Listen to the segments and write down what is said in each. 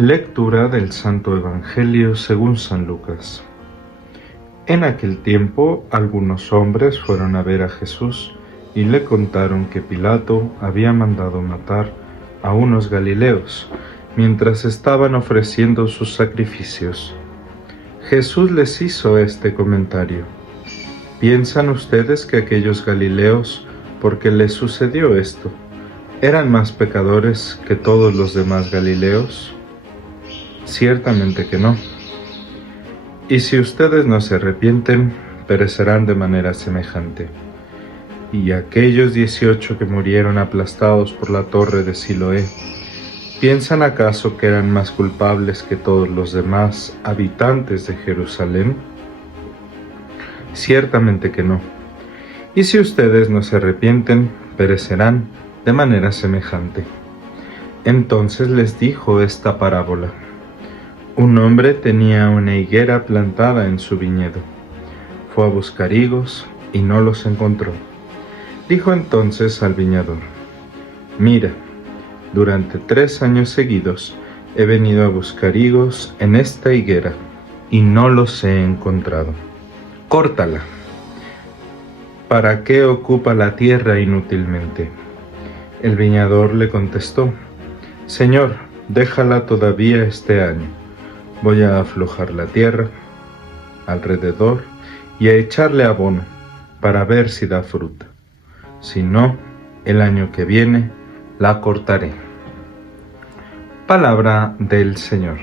Lectura del Santo Evangelio según San Lucas. En aquel tiempo, algunos hombres fueron a ver a Jesús y le contaron que Pilato había mandado matar a unos galileos mientras estaban ofreciendo sus sacrificios. Jesús les hizo este comentario: ¿Piensan ustedes que aquellos galileos, porque les sucedió esto, eran más pecadores que todos los demás galileos? Ciertamente que no. Y si ustedes no se arrepienten, perecerán de manera semejante. Y aquellos 18 que murieron aplastados por la torre de Siloé, ¿piensan acaso que eran más culpables que todos los demás habitantes de Jerusalén? Ciertamente que no. Y si ustedes no se arrepienten, perecerán de manera semejante. Entonces les dijo esta parábola. Un hombre tenía una higuera plantada en su viñedo. Fue a buscar higos y no los encontró. Dijo entonces al viñador: Mira, durante 3 años seguidos he venido a buscar higos en esta higuera y no los he encontrado. Córtala. ¿Para qué ocupa la tierra inútilmente? El viñador le contestó: Señor, déjala todavía este año. Voy a aflojar la tierra alrededor y a echarle abono para ver si da fruta. Si no, el año que viene la cortaré. Palabra del Señor.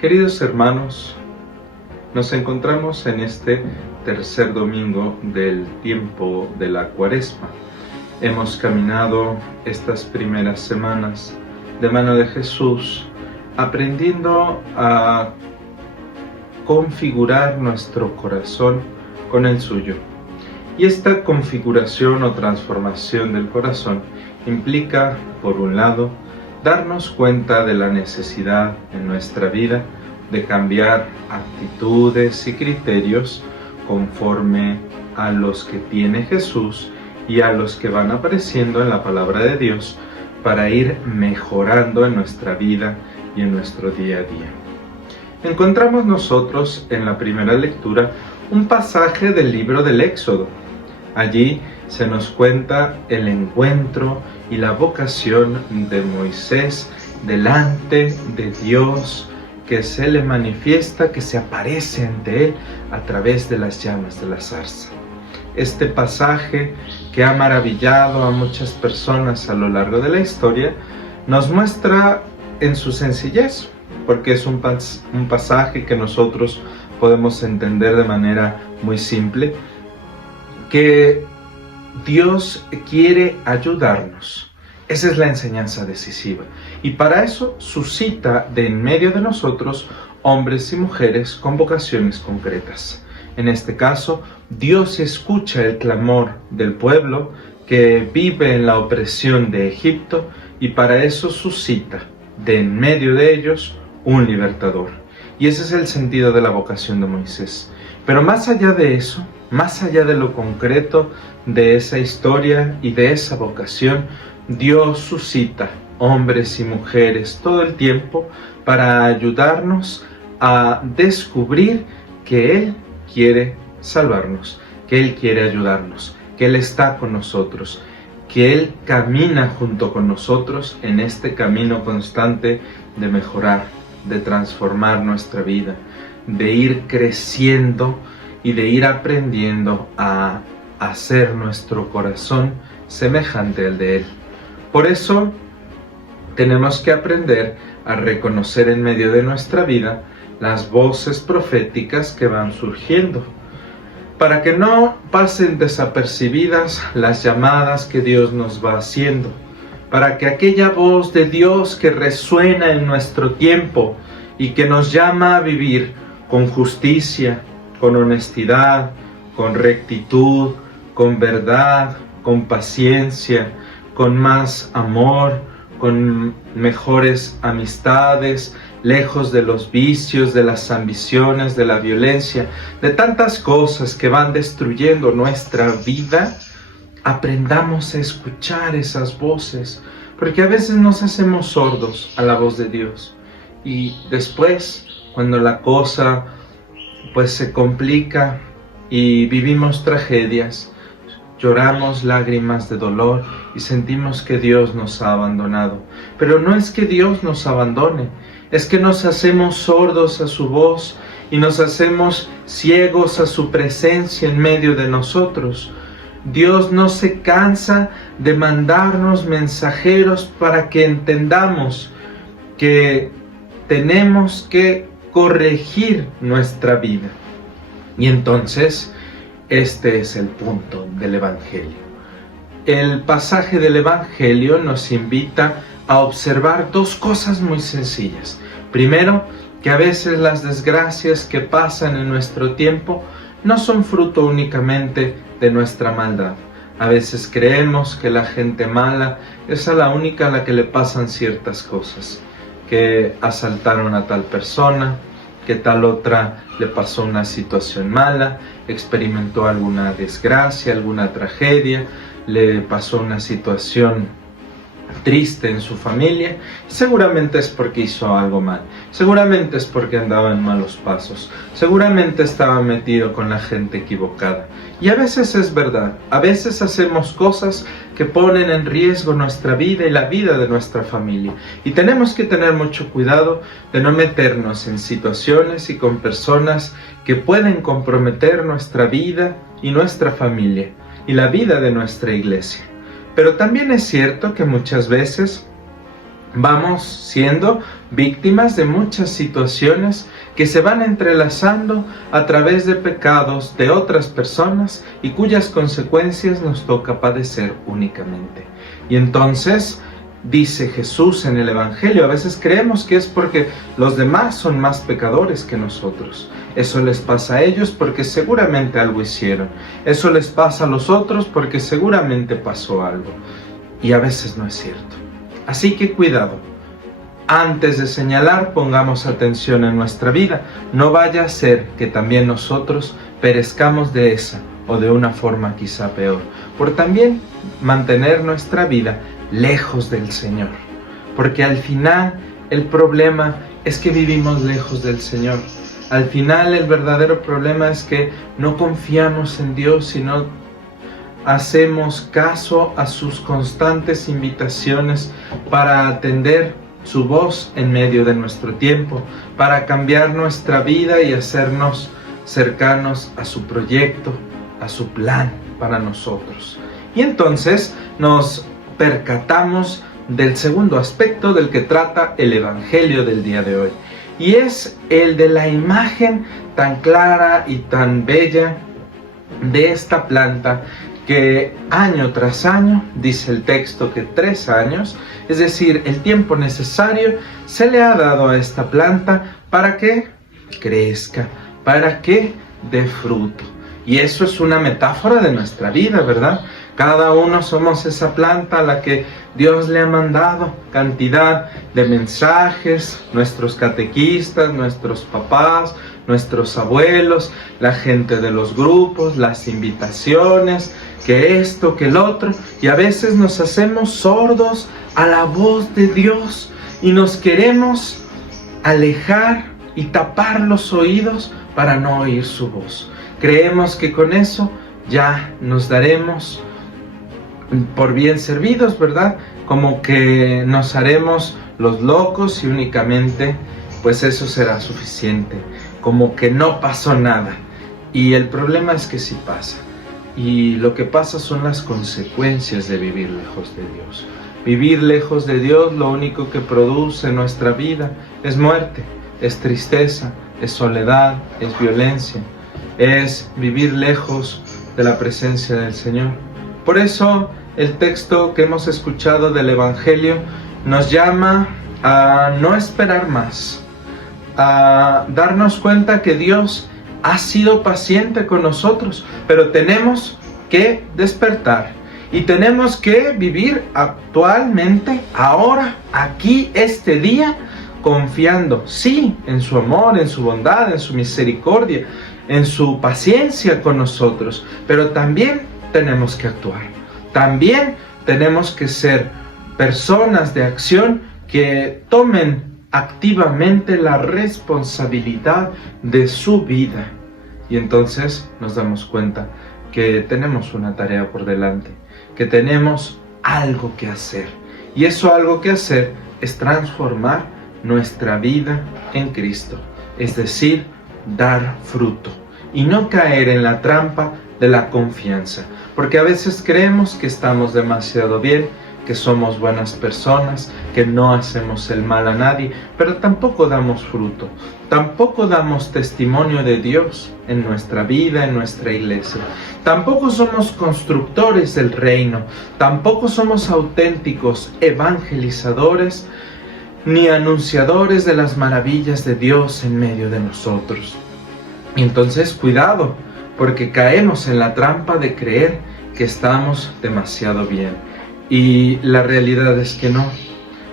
Queridos hermanos, nos encontramos en este tercer domingo del tiempo de la Cuaresma. Hemos caminado estas primeras semanas de mano de Jesús, aprendiendo a configurar nuestro corazón con el suyo. Y esta configuración o transformación del corazón implica, por un lado, darnos cuenta de la necesidad en nuestra vida de cambiar actitudes y criterios conforme a los que tiene Jesús y a los que van apareciendo en la palabra de Dios para ir mejorando en nuestra vida y en nuestro día a día. Encontramos nosotros en la primera lectura un pasaje del libro del Éxodo. Allí se nos cuenta el encuentro y la vocación de Moisés delante de Dios, que se le manifiesta, que se aparece ante él a través de las llamas de la zarza. Este pasaje, que ha maravillado a muchas personas a lo largo de la historia, nos muestra en su sencillez, porque es un pasaje que nosotros podemos entender de manera muy simple, que Dios quiere ayudarnos. Esa es la enseñanza decisiva. Y para eso suscita de en medio de nosotros hombres y mujeres con vocaciones concretas. En este caso, Dios escucha el clamor del pueblo que vive en la opresión de Egipto y para eso suscita de en medio de ellos un libertador. Y ese es el sentido de la vocación de Moisés. Pero más allá de eso, más allá de lo concreto de esa historia y de esa vocación, Dios suscita hombres y mujeres todo el tiempo para ayudarnos a descubrir que Él quiere salvarnos, que Él quiere ayudarnos, que Él está con nosotros, que Él camina junto con nosotros en este camino constante de mejorar, de transformar nuestra vida, de ir creciendo y de ir aprendiendo a hacer nuestro corazón semejante al de Él. Por eso tenemos que aprender a reconocer en medio de nuestra vida las voces proféticas que van surgiendo, para que no pasen desapercibidas las llamadas que Dios nos va haciendo, para que aquella voz de Dios que resuena en nuestro tiempo y que nos llama a vivir con justicia, con honestidad, con rectitud, con verdad, con paciencia, con más amor, con mejores amistades, lejos de los vicios, de las ambiciones, de la violencia, de tantas cosas que van destruyendo nuestra vida, aprendamos a escuchar esas voces, porque a veces nos hacemos sordos a la voz de Dios. Y después, cuando la cosa pues se complica y vivimos tragedias, lloramos lágrimas de dolor y sentimos que Dios nos ha abandonado. Pero no es que Dios nos abandone, es que nos hacemos sordos a su voz y nos hacemos ciegos a su presencia en medio de nosotros. Dios no se cansa de mandarnos mensajeros para que entendamos que tenemos que corregir nuestra vida. Y entonces, este es el punto del Evangelio. El pasaje del Evangelio nos invita a observar dos cosas muy sencillas. Primero, que a veces las desgracias que pasan en nuestro tiempo no son fruto únicamente de nuestra maldad. A veces creemos que la gente mala es a la única a la que le pasan ciertas cosas, que asaltaron a tal persona, que tal otra le pasó una situación mala, experimentó alguna desgracia, alguna tragedia, le pasó una situación triste en su familia. Seguramente es porque hizo algo mal, seguramente es porque andaba en malos pasos, seguramente estaba metido con la gente equivocada. Y a veces es verdad, a veces hacemos cosas que ponen en riesgo nuestra vida y la vida de nuestra familia. Y tenemos que tener mucho cuidado de no meternos en situaciones y con personas que pueden comprometer nuestra vida y nuestra familia y la vida de nuestra iglesia. Pero también es cierto que muchas veces vamos siendo víctimas de muchas situaciones que se van entrelazando a través de pecados de otras personas y cuyas consecuencias nos toca padecer únicamente. Y entonces, dice Jesús en el Evangelio, a veces creemos que es porque los demás son más pecadores que nosotros. Eso les pasa a ellos porque seguramente algo hicieron. Eso les pasa a los otros porque seguramente pasó algo. Y a veces no es cierto. Así que cuidado. Antes de señalar, pongamos atención en nuestra vida. No vaya a ser que también nosotros perezcamos de esa o de una forma quizá peor, por también mantener nuestra vida lejos del Señor. Porque al final el problema es que vivimos lejos del Señor. Al final el verdadero problema es que no confiamos en Dios y no hacemos caso a sus constantes invitaciones para atender su voz en medio de nuestro tiempo, para cambiar nuestra vida y hacernos cercanos a su proyecto, a su plan para nosotros. Y entonces nos percatamos del segundo aspecto del que trata el Evangelio del día de hoy, y es el de la imagen tan clara y tan bella de esta planta que año tras año, dice el texto que 3 años, es decir, el tiempo necesario, se le ha dado a esta planta para que crezca, para que dé fruto. Y eso es una metáfora de nuestra vida, ¿verdad? Cada uno somos esa planta a la que Dios le ha mandado cantidad de mensajes, nuestros catequistas, nuestros papás, nuestros abuelos, la gente de los grupos, las invitaciones, que esto, que el otro, y a veces nos hacemos sordos a la voz de Dios y nos queremos alejar y tapar los oídos para no oír su voz. Creemos que con eso ya nos daremos por bien servidos, ¿verdad? Como que nos haremos los locos y únicamente pues eso será suficiente, como que no pasó nada. Y el problema es que sí pasa. Y lo que pasa son las consecuencias de vivir lejos de Dios. Vivir lejos de Dios lo único que produce en nuestra vida es muerte, es tristeza, es soledad, es violencia, es vivir lejos de la presencia del Señor. Por eso el texto que hemos escuchado del Evangelio nos llama a no esperar más, a darnos cuenta que Dios ha sido paciente con nosotros, pero tenemos que despertar y tenemos que vivir actualmente, ahora, aquí, este día, confiando, sí, en su amor, en su bondad, en su misericordia, en su paciencia con nosotros, pero también tenemos que actuar. También tenemos que ser personas de acción que tomen activamente la responsabilidad de su vida. Y entonces nos damos cuenta que tenemos una tarea por delante, que tenemos algo que hacer. Y eso algo que hacer es transformar nuestra vida en Cristo, es decir, dar fruto y no caer en la trampa de la confianza, porque a veces creemos que estamos demasiado bien, que somos buenas personas, que no hacemos el mal a nadie, pero tampoco damos fruto, tampoco damos testimonio de Dios en nuestra vida, en nuestra iglesia. Tampoco somos constructores del reino, tampoco somos auténticos evangelizadores ni anunciadores de las maravillas de Dios en medio de nosotros. Y entonces cuidado, porque caemos en la trampa de creer que estamos demasiado bien. Y la realidad es que no.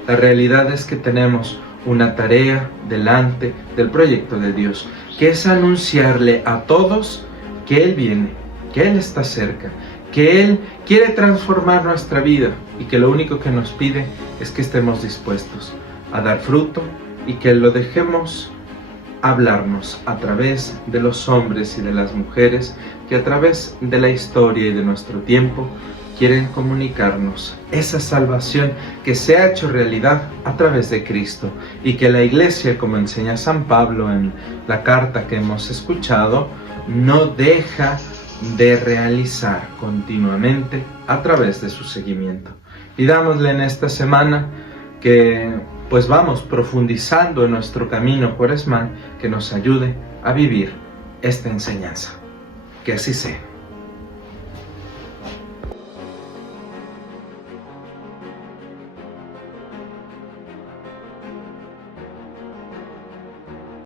La realidad es que tenemos una tarea delante del proyecto de Dios, que es anunciarle a todos que Él viene, que Él está cerca, que Él quiere transformar nuestra vida y que lo único que nos pide es que estemos dispuestos a dar fruto y que lo dejemos hablarnos a través de los hombres y de las mujeres que a través de la historia y de nuestro tiempo quieren comunicarnos esa salvación que se ha hecho realidad a través de Cristo y que la Iglesia, como enseña San Pablo en la carta que hemos escuchado, no deja de realizar continuamente a través de su seguimiento. Pidámosle en esta semana que pues vamos profundizando en nuestro camino cuaresmal, que nos ayude a vivir esta enseñanza. Que así sea.